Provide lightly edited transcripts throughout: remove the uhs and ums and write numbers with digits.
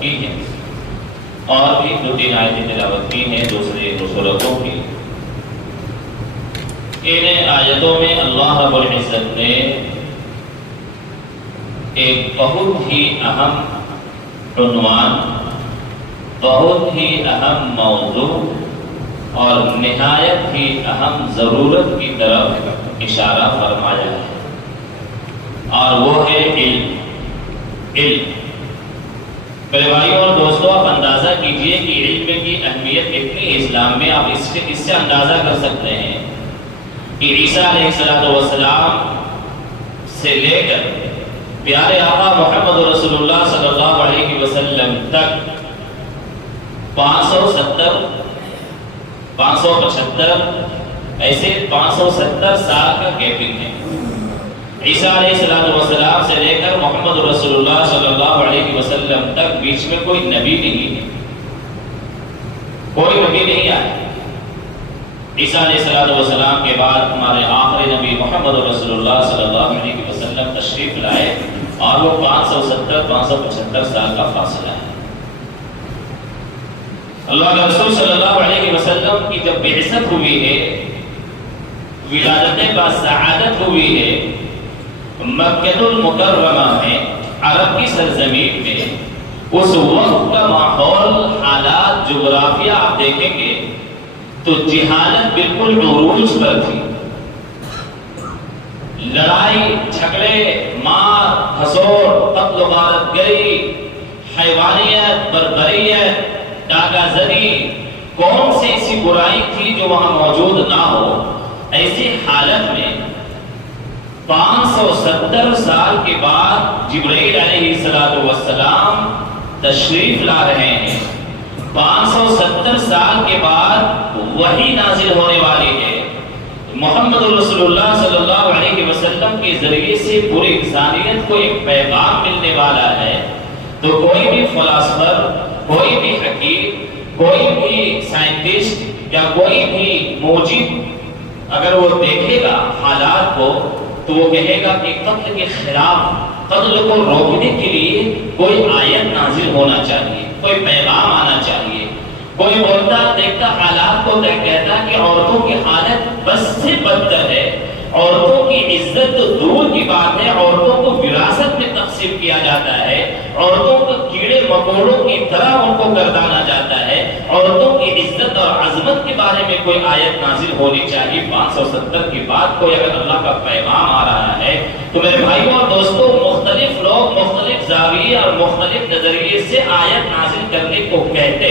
تلاوت کی ہے اور بھی 2-3 آیتیں تلاوت کی ہیں دوسرے صورتوں کی۔ ان آیتوں میں اللہ رب العزت نے ایک بہت ہی اہم عنوان، بہت ہی اہم موضوع اور نہایت ہی اہم ضرورت کی طرف اشارہ فرمایا ہے، اور وہ ہے علم۔ میرے بھائیوں اور دوستوں، آپ اندازہ کیجئے کہ علم کی اہمیت کتنی اسلام میں۔ آپ اس سے اندازہ کر سکتے ہیں کہ عیسیٰ علیہ السلام سے لے کر پیارے آقا محمد رسول اللہ صلی اللہ علیہ وسلم تک 570 575 ایسے 570 سال کا گیپنگ ہے۔ عیسیٰ علیہ السلام سے لے کر محمد رسول اللہ صلی اللہ علیہ وسلم تک بیچ میں کوئی نبی نہیں ہے، کوئی نبی نہیں آیا۔ عیسیٰ علیہ السلام کے بعد ہمارے آخری نبی محمد رسول اللہ صلی اللہ علیہ وسلم تشریف لائے، اور وہ 575 سال کا فاصلہ ہے۔ اللہ کے رسول صلی اللہ علیہ وسلم کی جب بعثت ہوئی ہے، ولادت با سعادت ہوئی ہے مکہ المکرمہ میں، عرب کی سرزمین میں، اس وقت کا ماحول، حالات، جغرافیہ آپ دیکھیں گے تو جہالت بالکل عروج پر تھی۔ لڑائی جھگڑے، مار دھسوڑ، قتل و غارت گری، حیوانیت، بربریت، ڈاکہ زنی، کون سی ایسی برائی تھی جو وہاں موجود نہ ہو۔ ایسی حالت میں 570 سال کے بعد جبرائیل علیہ السلام تشریف لا رہے ہیں۔ 570 سال کے بعد وحی نازل ہونے والی ہے۔ محمد رسول اللہ صلی اللہ علیہ وسلم کے ذریعے سے پوری انسانیت کو ایک پیغام ملنے والا ہے۔ تو کوئی بھی فلاسفر، کوئی بھی حکیم، کوئی بھی سائنٹسٹ یا کوئی بھی موجد اگر وہ دیکھے گا حالات کو تو وہ کہے گا کہ قتل کے خلاف، قتل کو روکنے کے لیے کوئی آیت نازل ہونا چاہیے، کوئی پیغام آنا چاہیے۔ کوئی بولتا دیکھتا حالات کو کہتا کہ عورتوں کی حالت بس سے بدتر ہے، عورتوں کی عزت دور کی بات ہے، عورتوں کو وراثت میں تقسیم کیا جاتا ہے، عورتوں کو کیڑے مکوڑوں کی طرح ان کو گردانا جاتا ہے، عورتوں کی عزت اور عظمت کے بارے میں کوئی آیت نازل ہونی چاہیے۔ 570 کے بعد کوئی اگر اللہ کا پیغام آ رہا ہے تو میرے بھائیوں اور دوستوں، مختلف لوگ مختلف زاویے اور مختلف نظریے سے آیت نازل کرنے کو کہتے،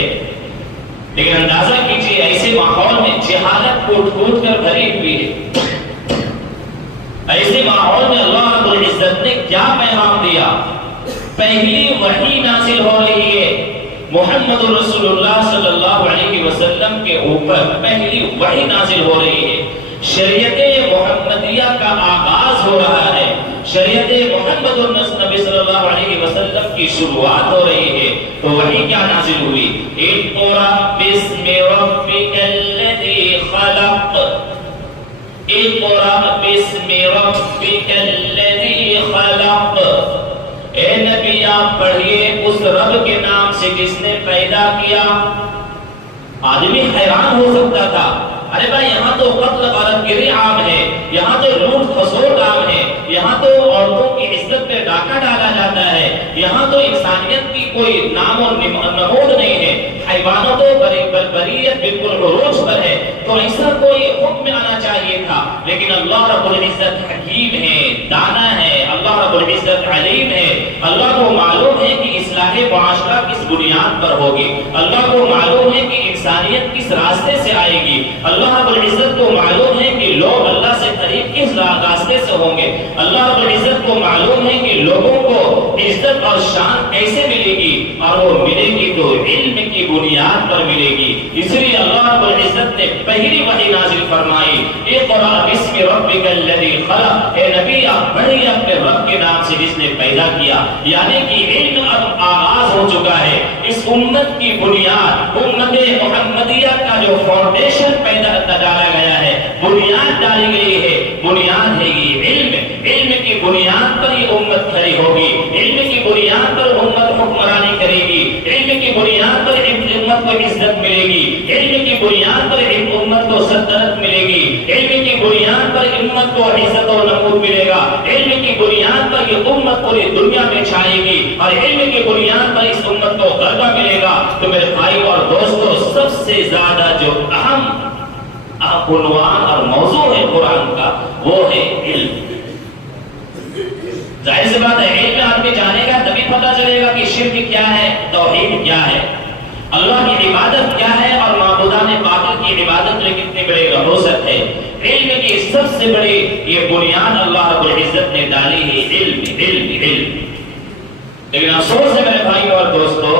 لیکن اندازہ کیجئے ایسے ماحول میں جہالت کوٹ کوٹ کر بھری ہوئی ہے۔ ایسے ماحول میں اللہ رب العزت نے کیا پیغام دیا؟ پہلی وحی نازل ہو رہی ہے محمد رسول اللہ صلی اللہ علیہ وسلم کے اوپر، پہلی وحی نازل ہو رہی ہے۔ شریعت محمدیہ کا آغاز ہو رہا ہے، شریعت محمد نبی صلی اللہ علیہ وسلم کی شروعات ہو رہی ہے۔ تو وحی کیا نازل ہوئی؟ اقرأ باسم ربک الذی خلق، اقرأ باسم ربک الذی خلق۔ اے نبی آپ پڑھیے اس رب کے نام سے جس نے پیدا کیا۔ آدمی حیران ہو سکتا تھا، ارے بھائی یہاں تو قتل غارت گری عام ہے، یہاں تو لوٹ کھسوٹ عام ہے، یہاں تو عورتوں کی عزت پہ ڈاکہ ڈالا جاتا ہے، یہاں تو انسانیت کی کوئی نام و نمود نہیں ہے، حیوانوں تو بربریت بالکل عروج پر ہے، تو ایسا کوئی حکم آنا چاہیے تھا۔ لیکن اللہ رب العزت حکیم ہے، دانا ہے، اللہ رب العزت علیم ہے۔ اللہ کو معلوم ہے کہ اصلاح معاشرہ کس بنیاد پر ہوگی، اللہ کو معلوم ہے کہ انسانیت کس راستے سے آئے گی، اللہ رب العزت کو معلوم ہے کہ لوگ اللہ سے قریب کس راستے سے ہوں گے، اللہ رب العزت کو معلوم ہے کہ لوگوں کو عزت اور شان کیسے ملے گی، اور وہ ملے گی تو علم کی بنیاد پر ملے گی۔ اس لیے اللہ رب العزت نے پہلی وحی نازل فرمائی، اقرأ باسم ربک الذی خلق۔ اے نبی آپ پڑھیے اپنے رب کے نام سے جس نے پیدا کیا، یعنی کہ علم اب آغاز ہو چکا ہے۔ اس امت کی بنیاد، امت محمدیہ کا جو فاؤنڈیشن پیدا ڈالا گیا ہے، بنیاد ڈالی گئی ہے، بنیاد ہے یہ علم۔ علم کی کی بنیاد پر یہ امت کھڑی ہوگی، علم کی بنیاد پر امت حکمرانی کرے گی، علم کی بنیاد پر امت کو عزت ملے گی، علم کی بنیاد پر امت کو سلطنت ملے گی، علم کی بنیاد پر امت کو عزت و نمود ملے گا، علم کی بنیاد پر یہ امت پوری دنیا میں چھائے گی، اور علم کی بنیاد پر اس امت کو غلبہ ملے گا۔ تو میرے بھائی اور دوستو، سب سے زیادہ جو اہم عنوان اور موضوع ہے قرآن کا، وہ ہے علم۔ ظاہر سی بات ہے، علم آدمی جانے گا تبھی پتہ چلے گا کہ شرک کیا ہے، توحید کیا ہے، اللہ کی عبادت کیا ہے، اور معبودان باطل کی عبادت میں کتنی بڑی غلوصت ہے۔ علم کی سب سے بڑی یہ بنیاد اللہ رب العزت نے ڈالی ہے، علم علم علم۔ لیکن افسوس ہے میرے بھائی اور دوستو،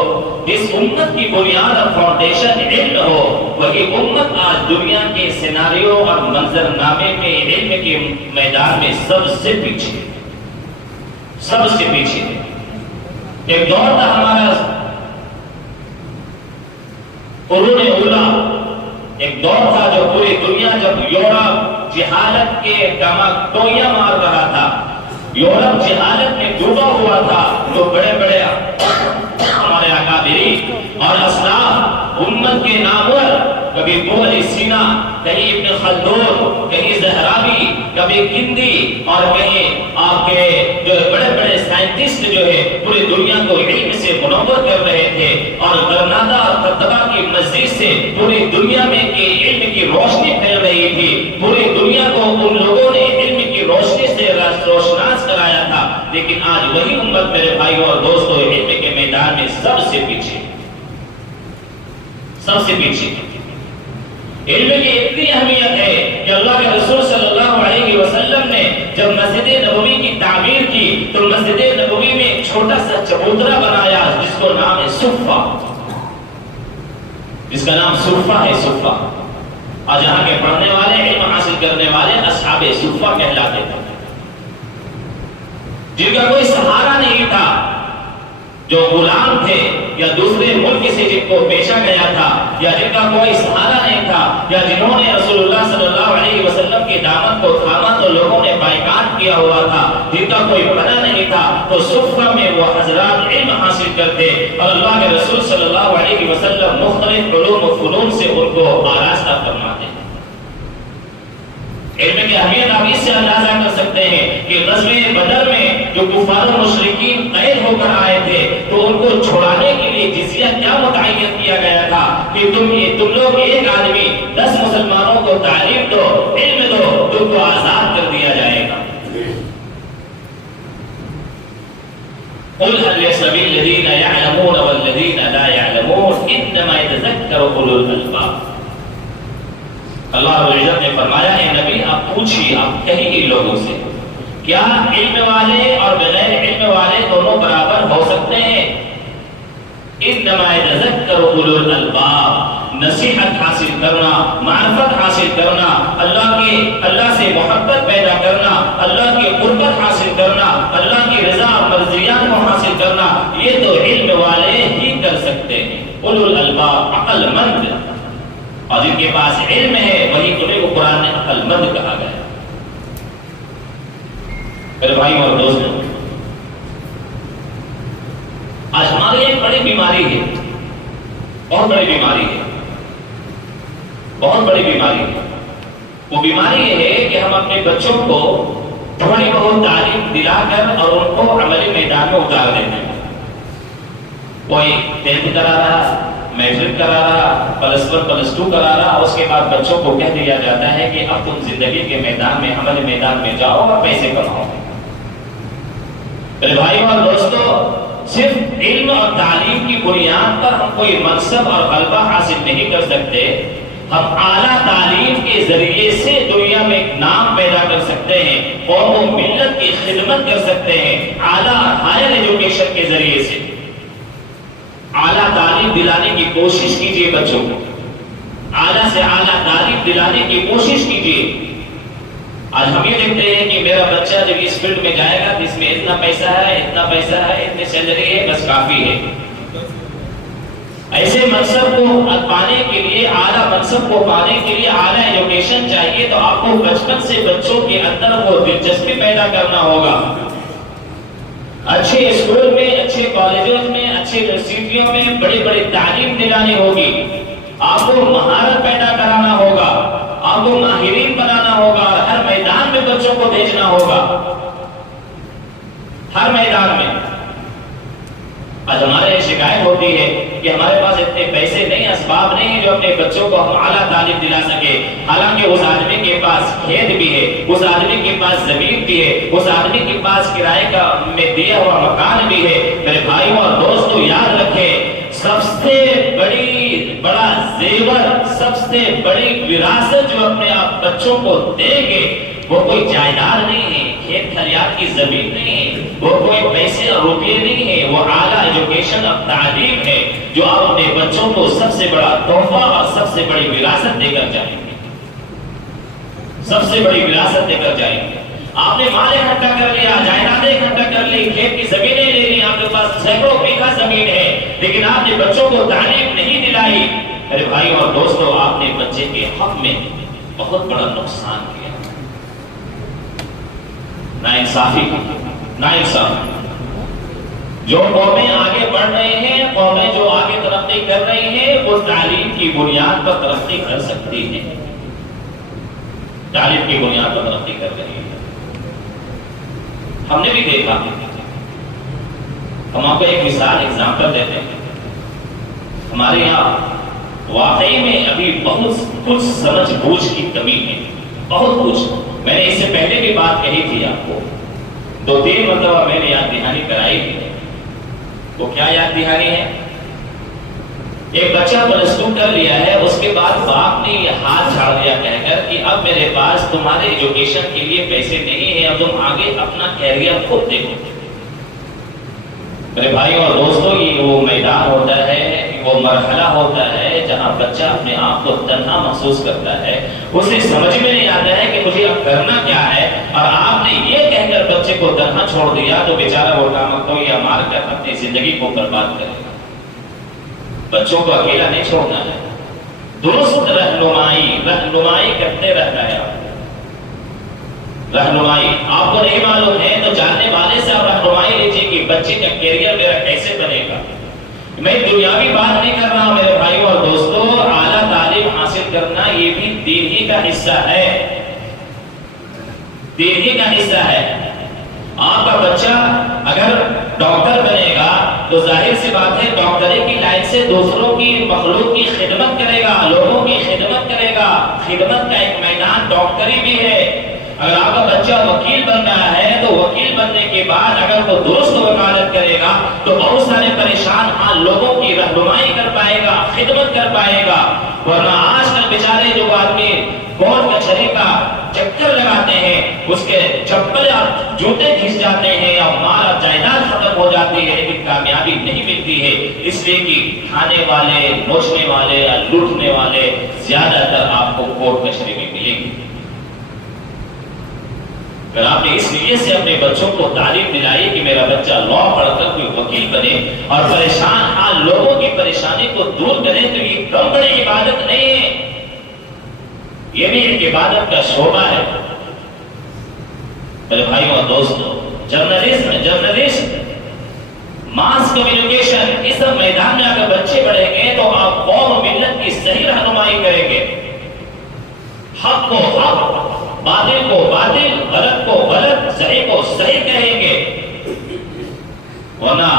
اس امت کی بنیاد اور فاؤنڈیشن علم ہو، وہی امت آج دنیا کے سیناریو اور منظرنامے میں علم کے میدان میں سب سے پیچھے، سب سے پیچھے۔ ایک دور تھا ہمارا قرون اولا، ایک دور تھا جو پوری دنیا، جب یورپ جہالت کے ٹوئیاں مار رہا تھا، یورپ جہالت میں ڈوبا ہوا تھا، تو بڑے بڑے ہمارے اکابرین اور اسلاف امت کے نامور، کبھی ابو علی سینا، کہیں ابن خلدون، کہیں زہرابی، کبھی کندی، اور کہیں آپ کے جو بڑے بڑے سائنٹسٹ جو ہے پوری دنیا کو علم سے منور کر رہے تھے، اور گرناطہ اور قرطبہ کی مسجد سے پوری دنیا میں علم کی روشنی پھیل رہی تھی، پوری دنیا کو ان لوگوں نے علم کی روشنی سے روشناس کرایا تھا۔ لیکن آج وہی امت میرے بھائیوں اور دوستوں علم کے میدان میں سب سے پیچھے، سب سے پیچھے۔ علم کی اتنی اہمیت ہے کہ اللہ کے رسول صلی اللہ علیہ وسلم نے جب مسجد نبوی کی تعمیر کی تو مسجد نبوی میں ایک چھوٹا سا چبوترا بنایا جس کو نام ہے صفہ، جس کا نام صفہ ہے، صفہ۔ اور جہاں کے پڑھنے والے، علم حاصل کرنے والے اصحاب صفہ کہلاتے تھے، جن کا کوئی سہارا نہیں تھا، جو غلام تھے یا دوسرے ملک سے جن کو بیچا گیا تھا، یا جن کا کوئی سہارا نہیں تھا، یا جنہوں نے رسول اللہ صلی اللہ علیہ وسلم کی دعوت کو تھاما تو لوگوں نے بائیکاٹ کیا ہوا تھا، جن کا کوئی پناہ نہیں تھا، تو صفہ میں وہ حضرات علم حاصل کرتے، اور اللہ کے رسول صلی اللہ علیہ وسلم مختلف علوم و فنون سے ان کو آراستہ فرماتے۔ علم کی اہمیت آپ اس سے اندازہ کر سکتے ہیں کہ غزوہ بدر میں جو کفار و مشرکین قید ہو کر آئے تھے تو ان کو چھڑانے کے لیے جزیہ کیا متعین کیا گیا تھا کہ تم لوگ ایک آدمی 10 مسلمانوں کو تعلیم دو، علم دو، تم کو آزاد کر دیا جائے گا۔ قل هل يستوي الذين يعلمون والذين لا يعلمون انما يتذكر اولو الالباب۔ اللہ رب العزت نے فرمایا، اے نبی آپ پوچھیے، آپ کہیے لوگوں سے، کیا علم والے اور بغیر علم والے دونوں برابر ہو سکتے ہیں؟ انما يتذكر اولو الالباب، نصیحت حاصل کرنا، معرفت حاصل کرنا، اللہ سے محبت پیدا کرنا، اللہ کی قربت حاصل کرنا، اللہ کی رضا مرضیات کو حاصل کرنا، یہ تو علم والے ہی کر سکتے ہیں۔ اولو الالباب، عقل مند، اور جن کے پاس علم ہے وہی انہیں کو قرآن نے عقل مند کہا گیا۔ میرے بھائی اور دوستوں، آج ہماری ایک بڑی بیماری ہے، بہت بڑی بیماری ہے، بہت بڑی بیماری ہے۔ وہ بیماری یہ ہے کہ ہم اپنے بچوں کو تھوڑی بہت تعلیم دلا کر اور ان کو عملی میدان میں اتار دیتے ہیں۔ کوئی 10th کرا رہا، میٹرک کرا رہا، +1 +2 کرا رہا، اس کے بعد بچوں کو کہہ دیا جاتا ہے کہ اب تم زندگی کے میدان میں، عملی میدان میں جاؤ اور پیسے کماؤ۔ میرے بھائی اور دوستو، صرف علم اور تعلیم کی بنیاد پر ہم کوئی منصب اور غلبہ حاصل نہیں کر سکتے، ہم اعلیٰ تعلیم کے ذریعے سے دنیا میں ایک نام پیدا کر سکتے ہیں، قوم و ملت کی خدمت کر سکتے ہیں، اعلیٰ ہائر ایجوکیشن کے ذریعے سے۔ اعلیٰ تعلیم دلانے کی کوشش کیجیے بچوں کو، اعلیٰ سے اعلیٰ تعلیم دلانے کی کوشش کیجیے۔ آج ہم یہ دیکھتے ہیں کہ میرا بچہ جب اس فیلڈ میں جائے گا تو اس میں اتنا پیسہ ہے، اتنا پیسہ ہے، اتنی سیلری ہے، بس کافی ہے۔ ایسے منصب کو پانے کے لیے، اعلیٰ منصب کو پانے کے لیے اعلیٰ ایجوکیشن چاہیے، تو آپ کو بچپن سے بچوں کے اندر وہ دلچسپی پیدا کرنا ہوگا۔ اچھے اسکول میں، اچھے کالجوں میں، اچھے یونیورسٹیوں میں بڑی بڑی تعلیم دلانی ہوگی، آپ کو مہارت پیدا کرانا ہوگا، آپ کو ماہرین بنانا ہوگا، ہر میدان میں بچوں کو بھیجنا ہوگا، ہر میدان میں۔ آج ہمارے شکایت ہوتی ہے کہ ہمارے پاس اتنے پیسے نہیں، اسباب نہیں ہیں جو اپنے بچوں کو ہم اعلیٰ تعلیم دلا سکے، حالانکہ اس آدمی کے پاس کھیت بھی ہے، اس آدمی کے پاس زمین بھی ہے، اس آدمی کے پاس کرائے کا میں دیا ہوا مکان بھی ہے۔ میرے بھائیوں اور دوستوں، یاد رکھیں، سب سے بڑا زیور، سب سے بڑی وراثت جو اپنے آپ بچوں کو دیں گے، وہ کوئی جائیداد نہیں ہے، کھیت کھلیان کی زمین نہیں ہے، وہ کوئی پیسے اور روپے نہیں ہے، وہ اعلیٰ ایجوکیشن اور تعلیم ہے جو آپ اپنے بچوں کو سب سے بڑا تحفہ اور سب سے بڑی وراثت دے کر جائیں گے، سب سے بڑی وراثت دے کر جائیں گے۔ آپ نے مال اکٹھا کر لیا، جائیدادیں اکٹھا کر لی، کھیت کی زمینیں لے لی، آپ کے پاس سینکڑوں بیگھہ زمین ہے، لیکن آپ نے بچوں کو تعلیم نہیں دلائی۔ میرے بھائی اور دوستو، آپ نے بچے کے حق میں بہت بڑا نقصان کیا، ناانصافی ناانصافی۔ جو قومیں آگے بڑھ رہے ہیں، قومیں جو آگے ترقی کر رہی ہیں، وہ تعلیم کی بنیاد پر ترقی کر سکتی ہیں، تعلیم کی بنیاد پر ترقی کر رہی ہے۔ ہم نے بھی دیکھا، ہم آپ کو ایک مثال ایگزامپل دیتے ہیں۔ ہمارے یہاں واقعی میں ابھی بہت کچھ سمجھ بوجھ کی کمی ہے، بہت کچھ۔ میں نے اس سے پہلے بھی بات کہی تھی آپ کو، 2-3 مرتبہ میں نے یاد دہانی کرائی تھی۔ وہ کیا یاد دہانی ہے؟ ایک بچہ +2 کر لیا ہے، اس کے بعد باپ نے یہ ہاتھ چھاڑ دیا کہہ کر کہ اب میرے پاس تمہارے ایجوکیشن کے لیے پیسے نہیں ہیں، اب تم آگے اپنا کیریئر خود دیکھو۔ میرے بھائیوں اور دوستوں، یہ وہ میدان ہوتا ہے، وہ مرحلہ ہوتا ہے جہاں بچہ اپنے آپ کو تنہا محسوس کرتا ہے، اسے سمجھ میں نہیں آتا ہے کہ مجھے اب کرنا کیا ہے، اور آپ نے یہ کہہ کر بچے کو تنہا چھوڑ دیا تو بیچارہ وہ کام کو یہ مار کر اپنی زندگی کو برباد کرے گا۔ بچوں کو اکیلا نہیں چھوڑنا ہے، درست رہنمائی کرتے رہنا ہے۔ رہنمائی آپ کو نہیں معلوم ہے تو جاننے والے سے آپ رہنمائی لیجیے کہ بچے کا کیریئر میرا کیسے بنے گا۔ میں دنیاوی بات نہیں کر رہا ہوں میرے بھائیوں اور دوستوں، اعلیٰ تعلیم حاصل کرنا یہ بھی دین ہی کا حصہ ہے، دین ہی کا حصہ ہے۔ آپ کا بچہ اگر ڈاکٹر بنے گا تو ظاہر سی بات ہے ڈاکٹری کی لائن سے دوسروں کی، مخلوق کی خدمت کرے گا، لوگوں کی خدمت کرے گا۔ خدمت کا ایک میدان ڈاکٹری بھی ہے۔ اگر آپ کا بچہ وکیل بن رہا ہے تو وکیل بننے کے بعد اگر وہ درست وکالت کرے گا تو بہت سارے پریشان حال لوگوں کی رہنمائی کر پائے گا، خدمت کر پائے گا۔ ورنہ آج کل بیچارے جو آدمی کورٹ کچہری کا چکر لگاتے ہیں، اس کے چپل اور جوتے گھس جاتے ہیں اور مال اور جائیداد ختم ہو جاتی ہے، لیکن کامیابی نہیں ملتی ہے، اس لیے کہ کھانے والے، نوچنے والے یا لوٹنے والے زیادہ تر آپ کو کورٹ کچہری میں ملیں گے۔ اگر آپ نے اس نیت سے اپنے بچوں کو تعلیم دلائی کہ میرا بچہ لا پڑھ کر کوئی وکیل بنے اور پریشان حال لوگوں کی پریشانی کو دور کرے، تو یہ کم بڑی عبادت نہیں ہے، یہ بھی ایک عبادت کا شعبہ ہے۔ میرے بھائیوں اور دوستوں، جرنلسٹ، ماس کمیونیکیشن، اس سب میدان میں اگر بچے بڑھیں گے تو آپ قوم و ملت کی صحیح رہنمائی کریں گے، حق کو حق، باطل کو باطل، غلط کو غلط، صحیح کو صحیح کہیں گے۔ ورنہ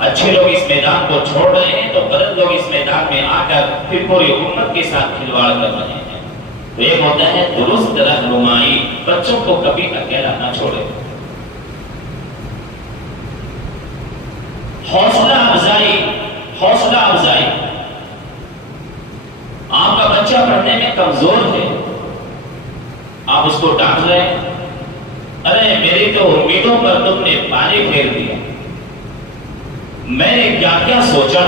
اچھے لوگ اس میدان کو چھوڑ رہے ہیں تو غلط لوگ اس میدان میں آ کر پھر پوری امت کے ساتھ کھلواڑ کر رہے ہیں۔ تو ایک ہوتا ہے درست رہنمائی، بچوں کو کبھی اکیلا نہ چھوڑے۔ حوصلہ افزائی، حوصلہ افزائی۔ آپ کا بچہ پڑھنے میں کمزور ہے، آپ اس کو ڈانٹ رہے ہیں، ارے میری تو امیدوں پر تم نے پانی پھیر دیا، میں نے کیا کیا سوچا،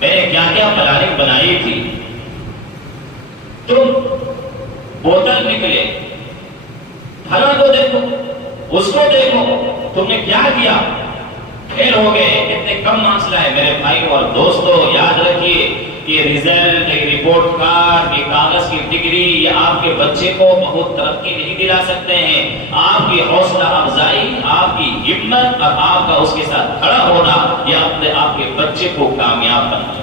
میں نے کیا کیا پلاننگ بنائی تھی، تم بوتل نکلے، پھلا کو دیکھو، اس کو دیکھو، تم نے کیا کیا، فیل ہو گئے، اتنے کم مارکس لائے۔ میرے بھائی اور دوستو یاد رکھیے، یہ رزلٹ، یہ رپورٹ کارڈ، یہ کاغذ کی ڈگری، یہ آپ کے بچے کو بہت ترقی نہیں دلا سکتے ہیں۔ آپ کی حوصلہ افزائی، آپ کی ہمت اور آپ کا اس کے ساتھ کھڑا ہونا، یہ اپنے آپ کے بچے کو کامیاب بنانا۔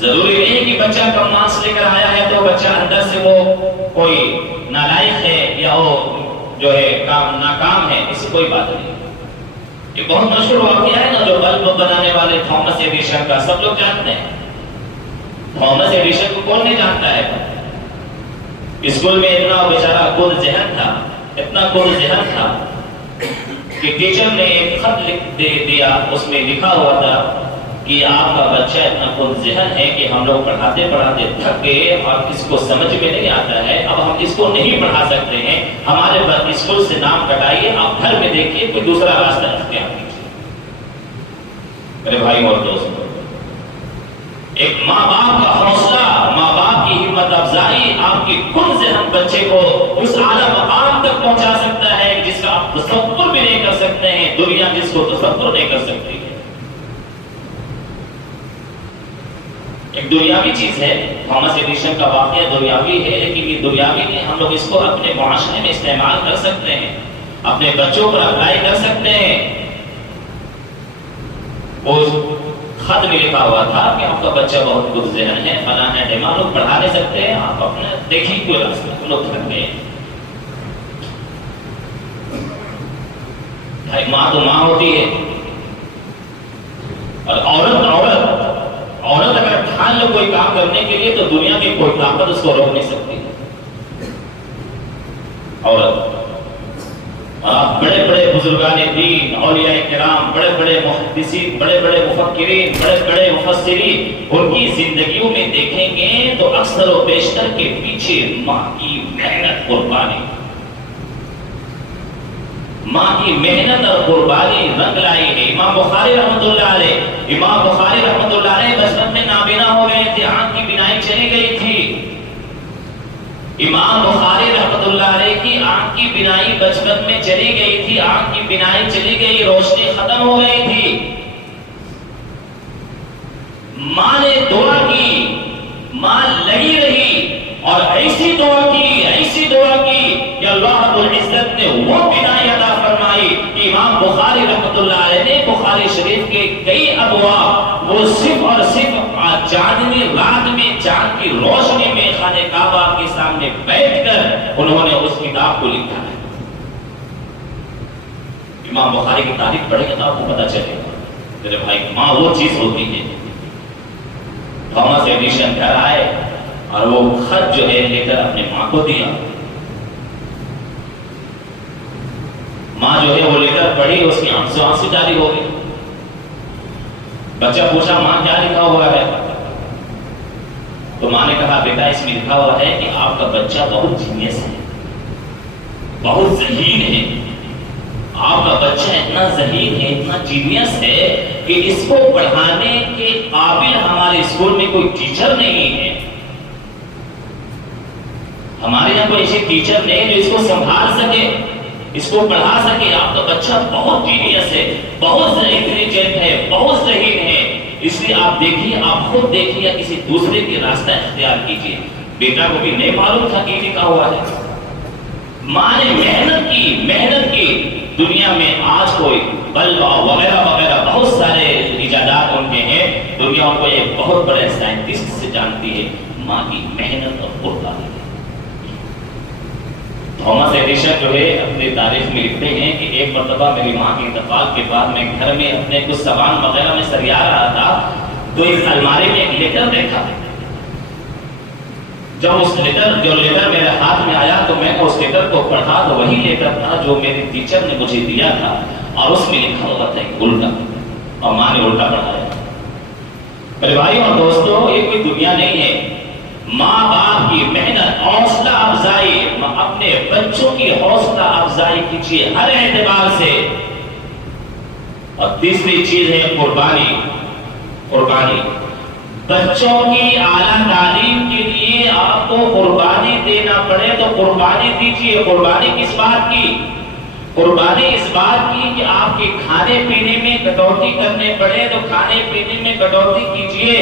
ضروری نہیں کہ بچہ کم مارکس لے کر آیا ہے تو بچہ اندر سے وہ کوئی نالائق ہے یا وہ جو ہے ناکام ہے، اس سے کوئی بات نہیں۔ یہ بہت مشہور واقعہ ہے نا، جو بلب بنانے والے تھامس ایڈیسن کا، سب لوگ جانتے ہیں۔ تھامس ایڈیسن کو کون نہیں جانتا ہے؟ اسکول میں اتنا بیچارہ خود ذہن تھا، اتنا خود ذہن تھا کہ ٹیچر نے ایک خط لکھ دیا، اس میں لکھا ہوا تھا کہ آپ کا بچہ اتنا خود ذہن ہے کہ ہم لوگ پڑھاتے پڑھاتے تھک گئے اور اس کو سمجھ میں نہیں آتا ہے، اب ہم اس کو نہیں پڑھا سکتے ہیں، ہمارے اسکول سے نام کٹائیے، آپ گھر میں دیکھیے کوئی دوسرا راستہ اختیار کیجیے۔ میرے بھائی اور دوستوں، ایک ماں باپ کا حوصلہ، ماں باپ کی ہمت افزائی آپ کی کن ذہن بچے کو اس اعلیٰ مقام تک پہنچا سکتا ہے جس کا آپ تصور بھی نہیں کر سکتے ہیں، دنیا جس کو تصور نہیں کر سکتی ہے۔ ایک دنیاوی چیز ہے، تھامس ایڈیسن کا واقعہ دنیاوی ہے، لیکن یہ دنیاوی نہیں، ہم لوگ اس کو اپنے معاشرے میں استعمال کر سکتے ہیں، اپنے بچوں پر اپلائی کر سکتے ہیں۔ اس خط میں لکھا ہوا تھا کہ آپ کا بچہ بہت خود ذہن ہے، فلاں ہے، ڈیما لوگ پڑھا نہیں سکتے ہیں، آپ اپنے دیکھیے کوئی راستہ، لوگ تھک گئے۔ بھائی ماں تو ماں ہوتی ہے، اور عورت اگر ٹھان لو کوئی کام کرنے کے لیے تو دنیا کی کوئی طاقت اس کو روک نہیں سکتی۔ عورت، اور آپ بڑے بڑے بزرگان دین، اولیاء کرام، بڑے بڑے محدثین، بڑے بڑے مفکرین، بڑے بڑے مفسرین، ان کی زندگیوں میں دیکھیں گے تو اکثر و بیشتر کے پیچھے ماں کی محنت، قربانی، ماں کی محنت اور قربانی رنگ لائی ہے۔ امام بخاری رحمۃ اللہ علیہ بچپن میں نابینا ہو گئے تھے، آنکھ کی بینائی چلی گئی تھی۔ امام بخاری رحمۃ اللہ علیہ کی آنکھ کی بینائی بچپن میں چلی گئی تھی، آنکھ کی بینائی چلی گئی، روشنی ختم ہو گئی تھی۔ ماں نے دعا کی، ماں لگی رہی اور ایسی دعا کی کہ اللہ رب العزت نے وہ بینائی عطا فرمائی کہ امام بخاری رحمۃ اللہ علیہ نے بخاری شریف کے کئی ابواب وہ صرف اور صرف چاندنی رات میں، چاند کی روشنی میں خانہ کعبہ کے سامنے بیٹھ کر انہوں نے اس کتاب کو لکھا ہے۔ امام بخاری کی تاریخ پڑھیں گے تو آپ کو پتہ چلے گا۔ میرے بھائی، ماں وہ چیز ہوتی ہے۔ تھامس ایڈیسن گھر آئے اور وہ خط جو ہے لے کر اپنے ماں کو دیا۔ ماں جو ہے وہ لے کر پڑھی، اس کی آنسو جاری ہو گئی۔ بچہ پوچھا ماں کیا لکھا ہوا ہے؟ تو ماں نے کہا بیٹا اس میں لکھا ہوا ہے کہ آپ کا بچہ بہت جینیس ہے، بہت ذہین ہے، آپ کا بچہ اتنا ذہین ہے، اتنا جینیس ہے کہ اس کو پڑھانے کے قابل ہمارے اسکول میں کوئی ٹیچر نہیں ہے، ہمارے یہاں کوئی ایسے ٹیچر نہیں جو اس کو سنبھال سکے، اس کو پڑھا سکے۔ آپ کا بچہ بہت جینیس ہے، بہت انٹیلیجنٹ ہے، بہت ذہین ہے، اس لیے آپ دیکھیے، آپ خود دیکھیے یا کسی دوسرے کے راستہ اختیار کیجیے۔ بیٹا کو بھی نہیں معلوم تھا کہ لکھا ہوا ہے۔ ماں نے محنت کی، دنیا میں آج کوئی بلب وغیرہ وغیرہ بہت سارے ایجادات ان کے ہیں، دنیا ان کو ایک بہت بڑے سائنٹسٹ سے جانتی ہے، ماں کی محنت اور قربانی۔ تھامس ایڈیسن جو ہے اپنی تاریخ میں لکھتے ہیں کہ ایک مرتبہ میری ماں کے انتقال کے بعد میں گھر میں اپنے کچھ سامان وغیرہ میں سریا رہا تھا تو اس الماری میں ایک لیٹر دیکھا۔ جب اس لیٹر میرے ہاتھ میں آیا تو میں نے اس لیٹر کو پڑھا تو وہی لیٹر تھا جو میرے ٹیچر نے مجھے دیا تھا، اور اس میں لکھا ہوا تھا ایک الٹا، اور ماں نے الٹا پڑھایا۔ میرے بھائی اور دوستوں، یہ کوئی دنیا نہیں ہے۔ ماں باپ کی محنت، حوصلہ افزائی، اپنے بچوں کی حوصلہ افزائی کیجیے ہر اعتبار سے۔ اور تیسری چیز ہے قربانی۔ بچوں کی اعلیٰ تعلیم کے لیے آپ کو قربانی دینا پڑے تو قربانی دیجیے۔ قربانی کس بات کی؟ قربانی اس بات کی کہ آپ کے کھانے پینے میں کٹوتی کرنے پڑے تو کھانے پینے میں کٹوتی کیجئے،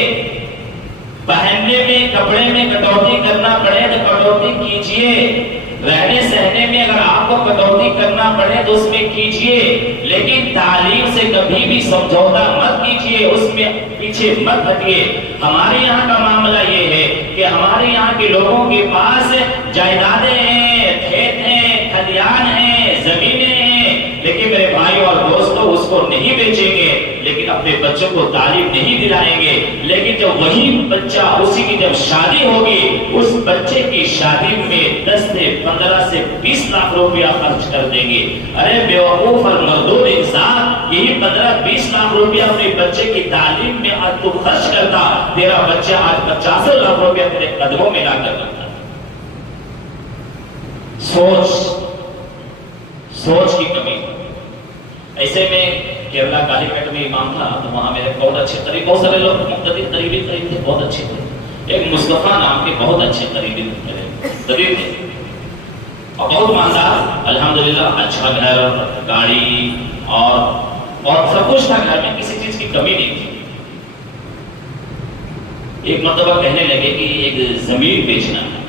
پہننے میں کپڑے میں کٹوتی کرنا پڑے تو کٹوتی کیجئے، رہنے سہنے میں اگر آپ کو کٹوتی کرنا پڑے تو اس میں کیجئے، لیکن تعلیم سے کبھی بھی سمجھوتا مت کیجئے، اس میں پیچھے مت ہٹیے۔ ہمارے یہاں کا معاملہ یہ ہے کہ ہمارے یہاں کے لوگوں کے پاس جائیدادیں ہیں، کھیت ہیں، کھلیان ہیں، زمینیں ہیں، لیکن میرے بھائی اور دوستوں اس کو نہیں بیچیں گے، لیکن اپنے بچوں کو تعلیم نہیں دلائیں گے، لیکن جب وہی بچہ اسی کی جب شادی ہوگی اس بچے کی شادی میں 10 سے 15 سے 20 لاکھ روپیہ خرچ کر دیں گے۔ ارے بیوقوف اور مردود انسان، یہی 15-20 لاکھ روپیہ اپنے بچے کی تعلیم میں آج تو خرچ کرتا، تیرا بچہ آج 50 لاکھ روپیہ تیرے قدموں میں لا کر رکھتا۔ سوچ کی کمی۔ ایسے میں کیرلا کالی پیٹ میں امام تھا تو وہاں میرے بہت اچھے قریب، بہت سارے لوگ مقتدر قریبی تھے، بہت اچھے تھے۔ ایک مصطفیٰ نام کے بہت اچھے قریبی میرے قریب تھے اور بہت مالدار، الحمدللہ، اچھا گھر، گاڑی اور سب کچھ تھا گھر میں، کسی چیز کی کمی نہیں تھی۔ ایک مرتبہ کہنے لگے کہ ایک زمین بیچنا ہے،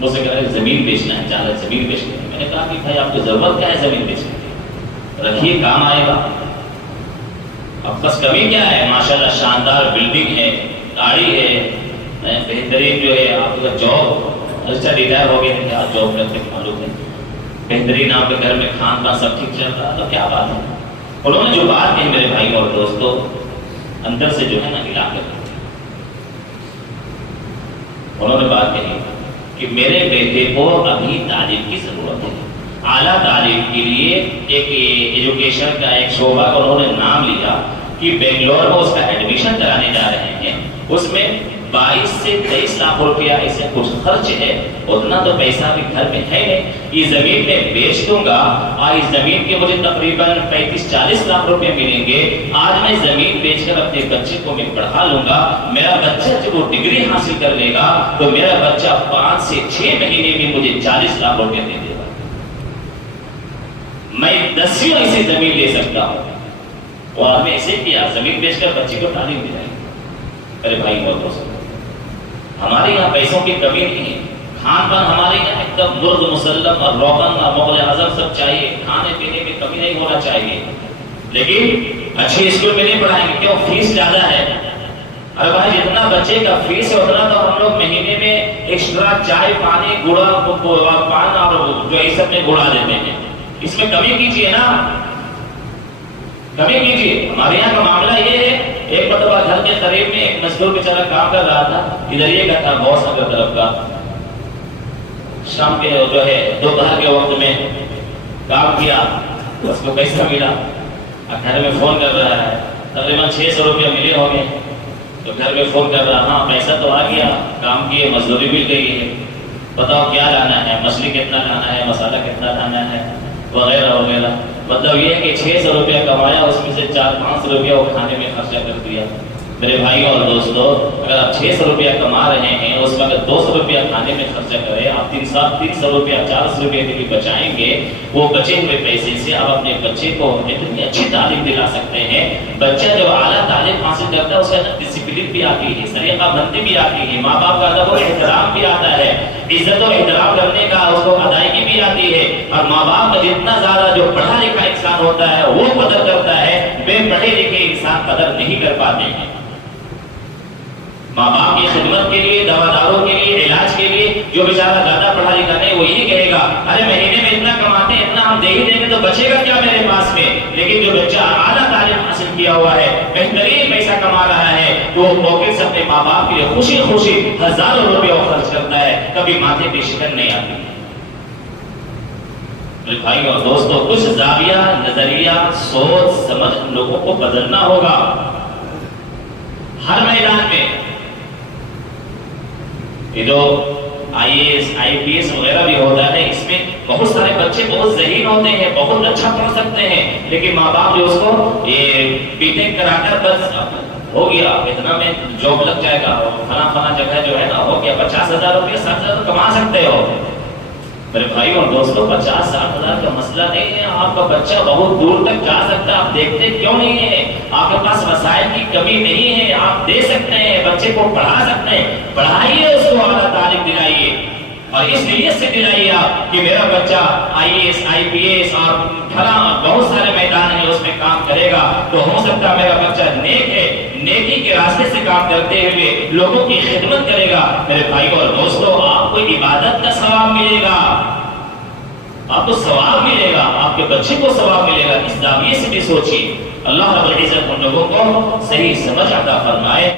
مجھ سے کہہ رہے زمین بیچنا ہے، چاہے زمین بیچنا ہے۔ میں نے کہا کہ بھائی آپ کو ضرورت کیا ہے زمین بیچنے کی، رکھیے کام آئے گا۔ اب بس کمی کیا ہے، ماشاءاللہ شاندار بلڈنگ ہے، گاڑی ہے، بہترین جو ہے آپ کا جاب، اچھا ریٹائر ہو گئے تھے، آپ جاب کرتے معلوم ہے، بہترین آپ کے گھر میں کھان پان سب ٹھیک چل رہا، تو کیا بات ہے۔ انہوں نے جو بات کہی میرے بھائی اور دوستوں، اندر سے جو ہے نا ہلا کر، انہوں نے بات کہی کہ میرے بیٹے کو ابھی تعلیم کی ضرورت ہے، اعلیٰ تعلیم کے لیے ایک ایجوکیشن کا ایک شعبہ کا انہوں نے نام لیا کہ بنگلور میں اس کا ایڈمیشن کرانے جا رہے ہیں، اس میں 22 سے 23 لاکھ روپیہ اسے کچھ خرچ ہے، اتنا تو پیسہ بھی گھر میں ہے نہیں، یہ زمین میں بیچ دوں گا اور اس زمین کے مجھے تقریباً 35-40 لاکھ روپے ملیں گے، آج میں زمین بیچ کر اپنے بچے کو میں پڑھا لوں گا، میرا بچہ جب وہ ڈگری حاصل کر لے گا تو میرا بچہ 5 سے 6 مہینے میں مجھے 40 لاکھ روپے دے دے گا، میں 10 ایسی زمین لے سکتا ہوں۔ اور ہمیں ایسے کیا، زمین بیچ کر بچے کو تعلیم دلائی۔ ارے بھائی اور دوستوں، ہمارے یہاں پیسوں کی کمی نہیں ہے، کھان پان ہمارے یہاں ایک دم مرد مسلم اور روغن اور مغل اعظم سب چاہیے، کھانے پینے میں کمی نہیں ہونا چاہیے، لیکن اچھے اسکول میں نہیں پڑھائیں گے، کیوں؟ فیس زیادہ ہے۔ ارے بھائی جتنا بچے کا فیس ہے اتنا تو ہم لوگ مہینے میں ایکسٹرا چائے پانی گڑا پان اور جو یہ سب میں گڑا دیتے ہیں، اس میں کمی کیجیے نا، کمی کیجیے۔ ہمارے یہاں کا معاملہ یہ ہے، ایک مرتبہ گھر کے قریب میں ایک مزدور بیچارہ کام کر رہا تھا، ادھر یہ کا تھا بہت اگر طرف کا، شام کے جو ہے دوپہر کے وقت میں کام کیا، اس کو پیسہ ملا، گھر میں فون کر رہا ہے، تقریباً 600 روپیہ ملے ہوں گے، تو گھر میں فون کر رہا، ہاں پیسہ تو آ گیا، کام کیے، مزدوری مل گئی ہے، بتاؤ کیا لانا ہے، مچھلی کتنا لانا ہے، مسالہ کتنا لانا ہے، وغیرہ وغیرہ۔ مطلب یہ ہے کہ 600 روپیہ کمایا، اس میں سے 400-500 روپیہ وہ کھانے میں خرچہ کر دیا۔ میرے بھائی اور دوستو، اگر آپ 600 روپیہ کما رہے ہیں، اس میں اگر 200 روپیہ کھانے میں خرچہ کریں، آپ 300 روپیہ 400 روپیہ بھی بچائیں گے، وہ بچے ہوئے پیسے سے آپ اپنے بچے کو اتنی اچھی تعلیم دلا سکتے ہیں۔ بچہ جب اعلیٰ تعلیم حاصل کرتا ہے، اس کا ڈسپلن بھی آتی ہے، سلیقہ بندی بھی آتی ہے، ماں باپ کا ادب و احترام بھی آتا ہے، عزت و احترام کرنے کا اس کو ادائیگی بھی آتی ہے، اور ماں باپ کا جتنا زیادہ جو پڑھا لکھا انسان ہوتا ہے وہ قدر کرتا ہے، بے پڑھے لکھے انسان قدر نہیں کر پاتے ہیں۔ ماں باپ کی خدمت کے لیے، دواداروں کے لیے، علاج کے لیے جو بیچارہ زیادہ پڑھا لکھا نہیں، وہ یہی کہے گا ارے مہینے میں اتنا کماتے ہیں، اتنا ہم دے ہی دیں گے تو بچے گا کیا میرے پاس میں۔ لیکن جو بچہ اعلیٰ تعلیم حاصل کیا ہوا ہے، بہترین پیسہ کما رہا ہے، تو وہ پاکٹ سے اپنے ماں باپ کے لیے خوشی خوشی ہزاروں روپے خرچ کرتا ہے، کبھی ماتھے پہ شکن نہیں آتی۔ میرے بھائی اور دوستوں، کچھ زاویہ، نظریہ، سوچ سمجھ ہم لوگوں کو بدلنا ہوگا ہر میدان میں۔ یہ جو IAS IPS وغیرہ بھی ہوتا ہے، اس میں بہت سارے بچے بہت ذہین ہوتے ہیں، بہت اچھا پڑھ سکتے ہیں، لیکن ماں باپ جو اس کو یہ بی ٹیک کرا کر بس ہو گیا اتنا میں جاب لگ جائے گا، فلاں جگہ جو ہے نا ہو گیا، 50,000 روپیہ 60,000 کما سکتے ہو، میرے بھائی اور دوستوں 50-60 ہزار کا مسئلہ نہیں ہے، آپ کا بچہ بہت دور تک جا سکتا ہے، آپ دیکھتے کیوں نہیں ہے؟ آپ کے پاس وسائل کی کمی نہیں ہے، آپ دے سکتے ہیں، بچے کو پڑھا سکتے ہیں، پڑھائیے اس کو، اعلیٰ تعلیم دلائیے، اور اس نیت سے دلائیے آپ کہ میرا بچہ IAS IPS اور فلاں بہت سارے میدان ہیں اس میں کام کرے گا، تو ہو سکتا ہے میرا بچہ نیک ہے، نیکی کے راستے سے کام کرتے ہوئے لوگوں کی خدمت کرے گا۔ میرے بھائی اور دوستوں، آپ کو عبادت کا ثواب ملے گا، آپ کو ثواب ملے گا، آپ کے بچے کو ثواب ملے گا۔ اس زاویے سے بھی سوچیے۔ اللہ رب العزت ان لوگوں کو صحیح سمجھ عطا فرمائے۔